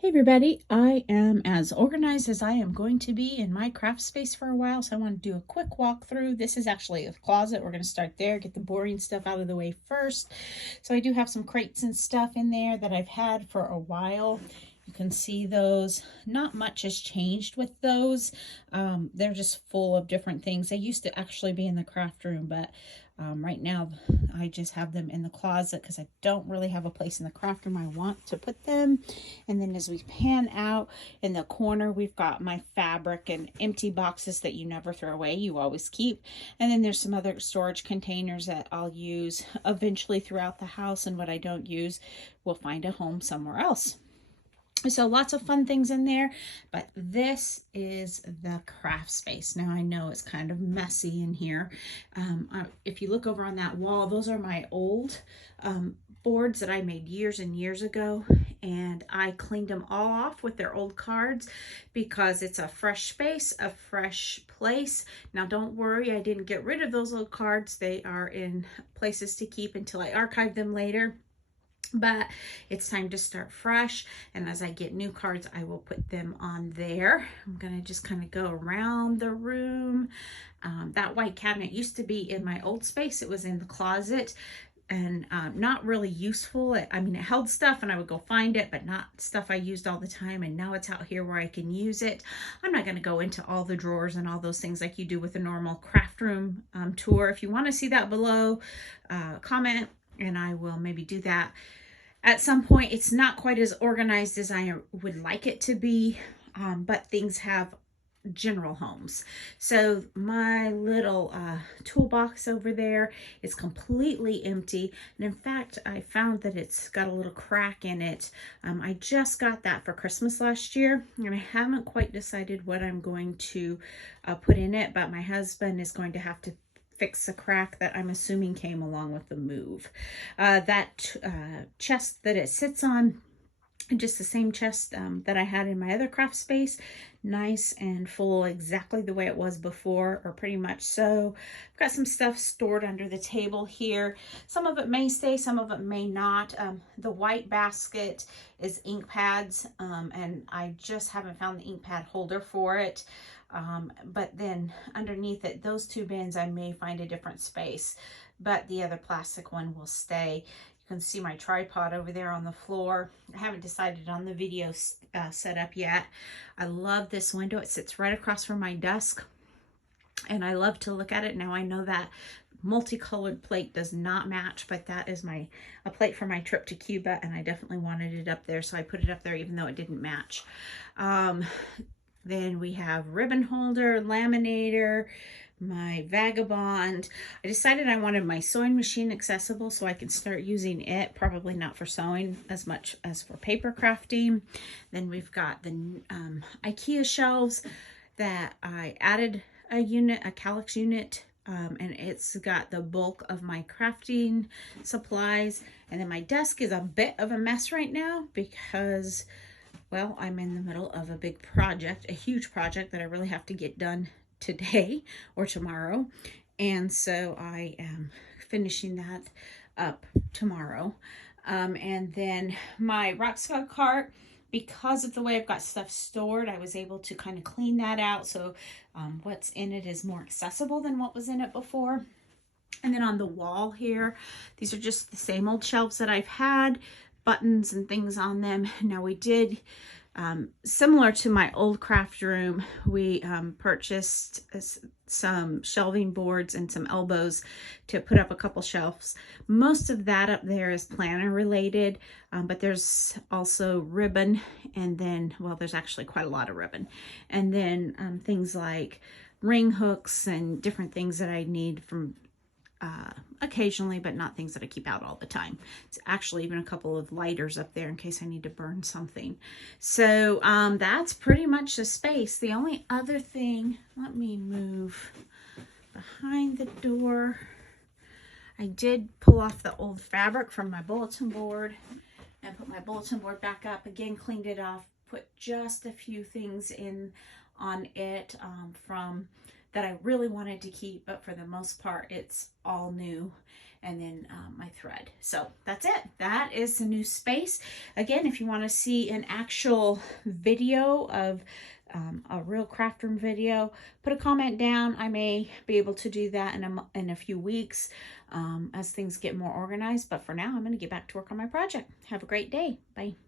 Hey everybody, I am as organized as I am going to be in my craft space for a while, so I want to do a quick walkthrough. This is actually a closet. We're going to start there, get the boring stuff out of the way first. So I do have some crates and stuff in there that I've had for a while. You can see those. Not much has changed with those. They're just full of different things. They used to actually be in the craft room, but right now I just have them in the closet because I don't really have a place in the craft room I want to put them. And then as we pan out in the corner, we've got my fabric and empty boxes that you never throw away, you always keep. And then there's some other storage containers that I'll use eventually throughout the house, and what I don't use will find a home somewhere else. So lots of fun things in there, but this is the craft space. Now I know it's kind of messy in here. If you look over on that wall, those are my old boards that I made years and years ago, and I cleaned them all off with their old cards because it's a fresh space, a fresh place. Now don't worry, I didn't get rid of those old cards. They are in places to keep until I archive them later. But it's time to start fresh, and as I get new cards I will put them on there. I'm gonna just kind of go around the room. That white cabinet used to be in my old space. It was in the closet and not really useful. I mean, it held stuff and I would go find it, but not stuff I used all the time, and now it's out here where I can use it. I'm not going to go into all the drawers and all those things like you do with a normal craft room tour. If you want to see that below, comment and I will maybe do that at some point. It's not quite as organized as I would like it to be, but things have general homes. So my little toolbox over there is completely empty, and in fact I found that it's got a little crack in it. I just got that for Christmas last year, and I haven't quite decided what I'm going to put in it, but my husband is going to have to fix a crack that I'm assuming came along with the move. That chest that it sits on, just the same chest that I had in my other craft space, nice and full, exactly the way it was before, or pretty much so. I've got some stuff stored under the table here. Some of it may stay, some of it may not. The white basket is ink pads, and I just haven't found the ink pad holder for it. But then underneath it, those two bins, I may find a different space, but the other plastic one will stay. You can see my tripod over there on the floor. I haven't decided on the video setup yet. I love this window. It sits right across from my desk, and I love to look at it. Now I know that multicolored plate does not match, but that is a plate for my trip to Cuba, and I definitely wanted it up there, so I put it up there even though it didn't match. Then we have ribbon holder, laminator, my vagabond. I decided I wanted my sewing machine accessible so I can start using it, probably not for sewing as much as for paper crafting. Then we've got the IKEA shelves that I added a unit, a calyx unit, and it's got the bulk of my crafting supplies. And then my desk is a bit of a mess right now because, well, I'm in the middle of a big project, a huge project that I really have to get done today or tomorrow. And so I am finishing that up tomorrow. And then my Roxco cart, because of the way I've got stuff stored, I was able to kind of clean that out. So what's in it is more accessible than what was in it before. And then on the wall here, these are just the same old shelves that I've had, buttons and things on them. Now we did, similar to my old craft room, we purchased some shelving boards and some elbows to put up a couple shelves. Most of that up there is planner related, but there's also ribbon, and then, well, there's actually quite a lot of ribbon. And then things like ring hooks and different things that I need from occasionally, but not things that I keep out all the time. It's actually even a couple of lighters up there in case I need to burn something. So that's pretty much the space. The only other thing, let me move behind the door. I did pull off the old fabric from my bulletin board and put my bulletin board back up again, cleaned it off, put just a few things in on it from that I really wanted to keep, but for the most part it's all new. and then my thread. So that's it. That is the new space. Again, if you want to see an actual video of a real craft room video, put a comment down. I may be able to do that in a few weeks as things get more organized. But for now, I'm going to get back to work on my project. Have a great day. Bye.